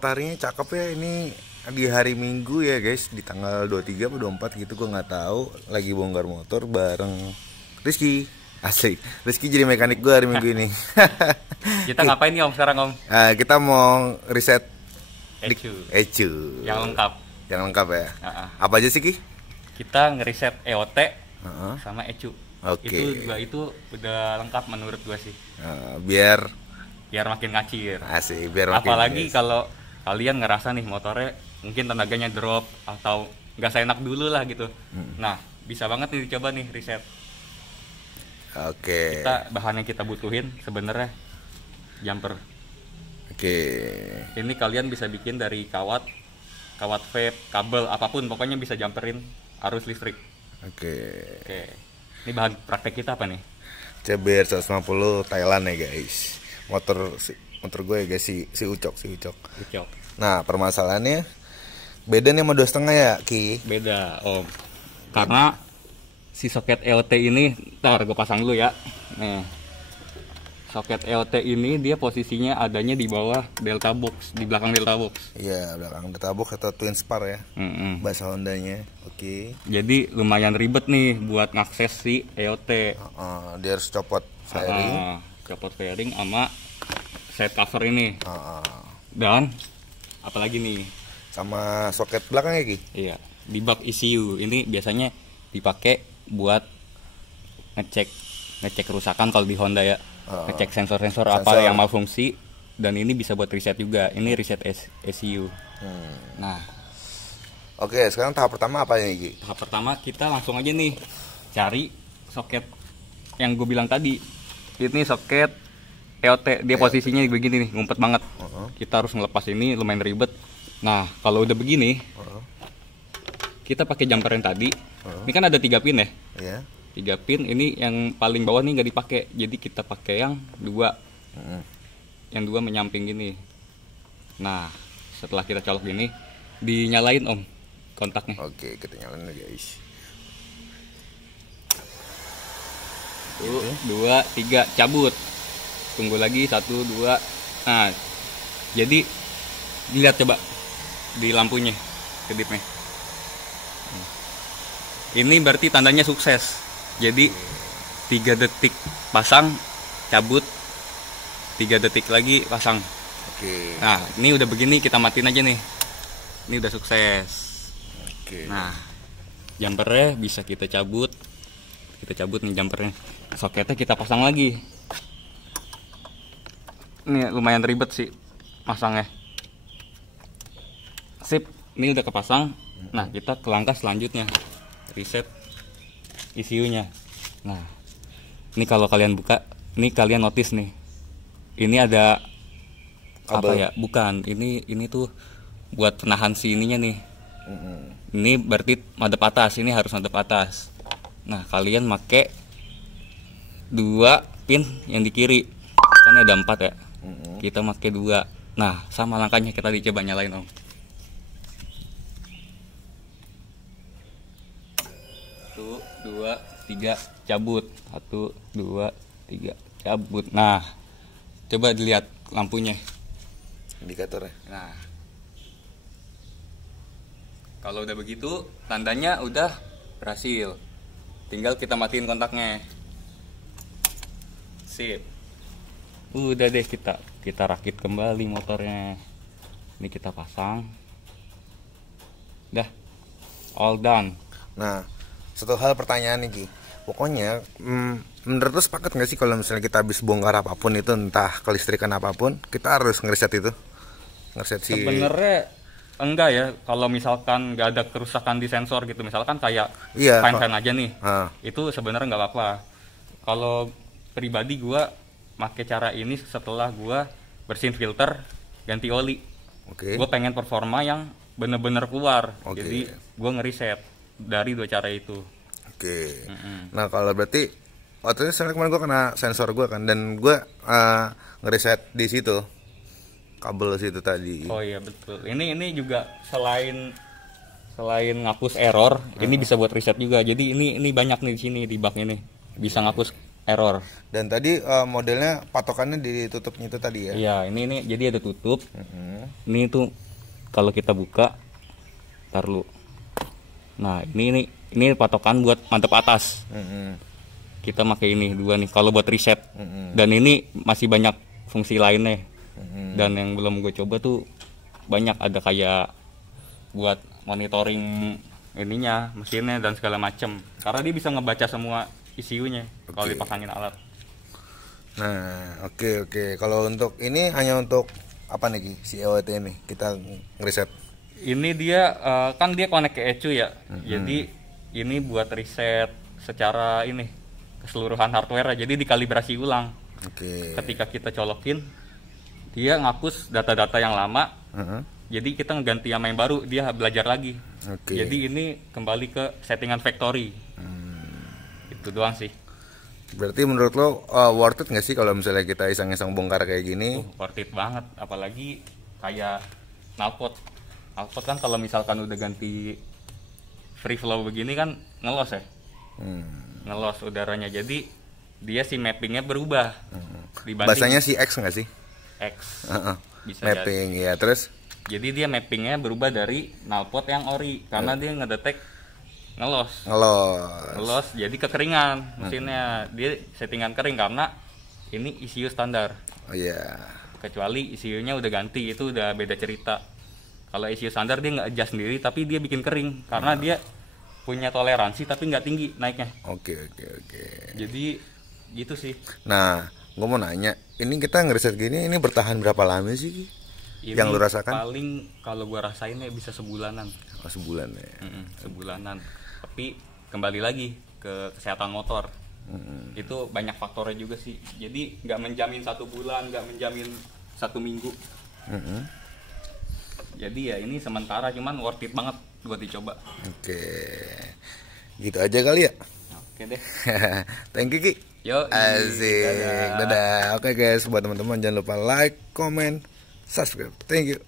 mataharinya cakep ya. Ini di hari Minggu ya guys, di tanggal 23 atau 24 gitu, gue nggak tahu. Lagi bongkar motor bareng Rizky. Asik, Rizky jadi mekanik gue hari Minggu ini. Kita ngapain nih Om sekarang Om? Kita mau riset ECU yang lengkap. Yang lengkap ya. Apa aja sih Ki? Kita ngeriset EOT sama ECU. Oke. Itu udah lengkap menurut gua sih. Biar makin ngacir. Asik, biar makin. Apalagi kalau kalian ngerasa nih motornya mungkin tenaganya drop atau nggak seenak dulu lah gitu. Nah, bisa banget nih dicoba nih riset. Oke. Bahan yang kita butuhin sebenarnya jumper. Oke. Ini kalian bisa bikin dari kawat vape, kabel, apapun pokoknya bisa jumperin arus listrik. Oke. Ini bahan praktek kita apa nih? CBR 150 Thailand ya guys. Motor gue ya guys, si Ucok. Nah, permasalahannya beda nih sama 2,5 ya, Ki? Beda, Om. Karena si soket EOT ini, ntar gue pasang dulu ya. Nih. Soket EOT ini dia posisinya adanya di bawah delta box, di belakang delta box. Iya, belakang delta box atau twin spar ya. Bahasa Hondanya. Oke. Jadi lumayan ribet nih buat ngakses si EOT. Dia harus copot fairing. Copot fairing sama set cover ini. Dan apalagi nih? Sama soket belakangnya Ki? Iya, di bak ECU. Ini biasanya dipakai buat ngecek kerusakan kalau di Honda ya. Ngecek sensor apa yang malfungsi, dan ini bisa buat riset juga. Ini riset ECU. Nah, oke, sekarang tahap pertama apa nih Ki? Tahap pertama kita langsung aja nih cari soket yang gue bilang tadi. Ini soket EOT, dia posisinya begini nih, ngumpet banget. Kita harus ngelepas ini, lumayan ribet. Nah, kalau udah begini, kita pakai jumper yang tadi. Ini kan ada 3 pin ya? Iya. 3 pin, ini yang paling bawah nih nggak dipakai, jadi kita pakai yang 2. Yang 2 menyamping gini. Nah, setelah kita colok gini, dinyalain Om kontaknya. Oke, kita nyalain guys. 1, 2, 3, cabut. Tunggu lagi 1, 2. Nah, jadi dilihat coba di lampunya, kedipnya. Ini berarti tandanya sukses. Jadi 3 detik pasang, cabut, 3 detik lagi pasang. Oke. Nah, ini udah begini, kita matiin aja nih. Ini udah sukses. Oke. Nah, jumpernya bisa kita cabut. Kita cabut nih jumpernya. Soketnya kita pasang lagi. Ini lumayan ribet sih pasangnya. Sip, ini udah kepasang. Nah, kita ke langkah selanjutnya. Reset ECU-nya. Nah, ini kalau kalian buka, ini kalian notice nih. Ini ada kabel. Apa ya? Bukan, ini tuh buat penahan si ininya nih. Ini berarti madep atas, ini harus madep atas. Nah, kalian make 2 pin yang di kiri. Kan ada 4 ya. Kita make 2. Nah, sama langkahnya kita dicoba nyalain Om. 1, 2, 3, cabut. 1, 2, 3, cabut. Nah, coba dilihat lampunya, indikatornya. Nah, kalau udah begitu tandanya udah berhasil. Tinggal kita matiin kontaknya. Sip. Udah deh, kita rakit kembali motornya. Ini kita pasang. Dah, all done. Nah, satu hal pertanyaan nih Ki. Pokoknya menurut lu sepakat nggak sih kalau misalnya kita habis bongkar apapun itu, entah kelistrikan apapun, kita harus ngeriset itu? Ngeriset si... Sebenarnya enggak ya, kalau misalkan nggak ada kerusakan di sensor gitu, misalkan kayak Iya, fine aja nih, itu sebenarnya nggak apa-apa. Kalau pribadi gua pakai cara ini setelah gua bersihin filter, ganti oli. Gua pengen performa yang bener-bener keluar. Jadi gua ngeriset dari 2 cara itu. Nah, kalau berarti waktu itu kemarin gue kena sensor gue kan, dan gue ngeriset di situ kabel situ tadi. Oh iya betul. Ini juga selain ngapus error, ini bisa buat riset juga. Jadi ini banyak nih di sini di bak ini. Bisa ngapus error. Dan tadi modelnya patokannya ditutupnya itu tadi ya. Iya, ini jadi ada tutup. Ini tuh kalau kita buka, tar lu. Nah, ini patokan buat mantep atas. Kita pakai ini dua nih kalau buat reset. Dan ini masih banyak fungsi lainnya. Dan yang belum gue coba tuh banyak, ada kayak buat monitoring ininya, mesinnya dan segala macem. Karena dia bisa ngebaca semua ECU-nya kalau dipasangin alat. Nah, oke. Kalau untuk ini hanya untuk apa nih Ki? Si EOT ini kita ngeriset. Ini dia kan dia connect ke ECU ya. Jadi ini buat riset secara ini keseluruhan hardware. Jadi dikalibrasi ulang. Ketika kita colokin, dia ngapus data-data yang lama. Jadi kita ngeganti sama yang baru, dia belajar lagi. Jadi ini kembali ke settingan factory. Itu doang sih. Berarti menurut lo worth it nggak sih kalau misalnya kita iseng-iseng bongkar kayak gini? Worth it banget, apalagi kayak knalpot. Knalpot kan kalau misalkan udah ganti free flow begini kan ngelos ya. Ngelos udaranya, jadi dia si mappingnya berubah. Bahasanya si X nggak sih? X. Bisa mapping ya, terus? Jadi dia mappingnya berubah dari knalpot yang ori karena dia ngedetek ngelos, jadi kekeringan mesinnya. Dia settingan kering karena ini ECU standar. Kecuali ECU-nya udah ganti, itu udah beda cerita. Kalau ECU standar dia nggak adjust sendiri, tapi dia bikin kering karena dia punya toleransi tapi nggak tinggi naiknya. Jadi gitu sih. Nah, gue mau nanya, ini kita ngeriset gini, ini bertahan berapa lama sih? Ini yang lu rasakan? Paling kalau gua rasainnya bisa sebulanan. Sebulan ya. Sebulanan. Tapi kembali lagi ke kesehatan motor. Itu banyak faktornya juga sih. Jadi nggak menjamin 1 bulan, nggak menjamin 1 minggu. Jadi ya ini sementara, cuman worth it banget buat dicoba. Gitu aja kali ya. Oke deh. Thank you Ki. Yo, asik. Dadah. Oke guys, buat teman-teman jangan lupa like, comment, subscribe. Thank you.